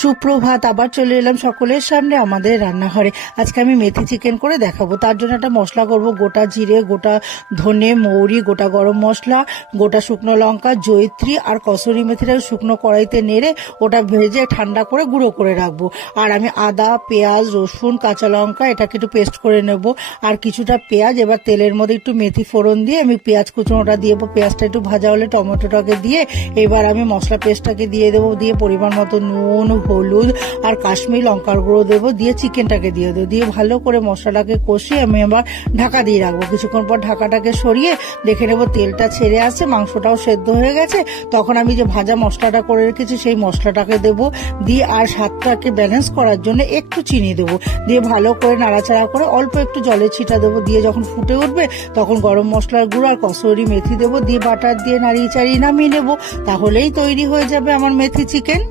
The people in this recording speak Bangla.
সুপ্রভাত, আবার চলে এলাম সকলের সামনে আমাদের রান্নাঘরে। আজকে আমি মেথি চিকেন করে দেখাবো। তার জন্য একটা মশলা করব, গোটা জিরে, গোটা ধনে, মৌরি, গোটা গরম মশলা, গোটা শুকনো লঙ্কা, জয়িত্রী আর কসুরি মেথিটা শুকনো কড়াইতে নেড়ে ওটা ভেজে ঠান্ডা করে গুঁড়ো করে রাখবো। আর আমি আদা, পেঁয়াজ, রসুন, কাঁচা লঙ্কা এটাকে একটু পেস্ট করে নেব। আর কিছুটা পেঁয়াজ এবার তেলের মধ্যে একটু মেথি ফোড়ন দিয়ে আমি পেঁয়াজ কুচনোটা দিয়ে দেবো। পেঁয়াজটা একটু ভাজা হলে টমেটোটাকে দিয়ে এবার আমি মশলা পেস্টটাকে দিয়ে দেবো। দিয়ে পরিমাণ মতো নুন, হলুদ আর কাশ্মীরি লঙ্কার গুঁড়ো দেবো। দিয়ে চিকেনটাকে দিয়ে দেবো। দিয়ে ভালো করে মশলাটাকে কষিয়ে আমি আবার ঢাকা দিয়ে রাখবো। কিছুক্ষণ পর ঢাকাটাকে সরিয়ে দেখে নেবো তেলটা ছেড়ে আসছে, মাংসটাও সেদ্ধ হয়ে গেছে। তখন আমি যে ভাজা মশলাটা করে রেখেছি সেই মশলাটাকে দেবো। দিয়ে আর স্বাদটাকে ব্যালেন্স করার জন্য একটু চিনি দেবো। দিয়ে ভালো করে নাড়াচাড়া করে অল্প একটু জলের ছিটা দেবো। দিয়ে যখন ফুটে উঠবে তখন গরম মশলার গুঁড়ো আর কসুরি মেথি দেবো। দিয়ে বাটার দিয়ে নাড়িয়ে চাড়িয়ে নামিয়ে নেবো। তাহলেই তৈরি হয়ে যাবে আমার মেথি চিকেন।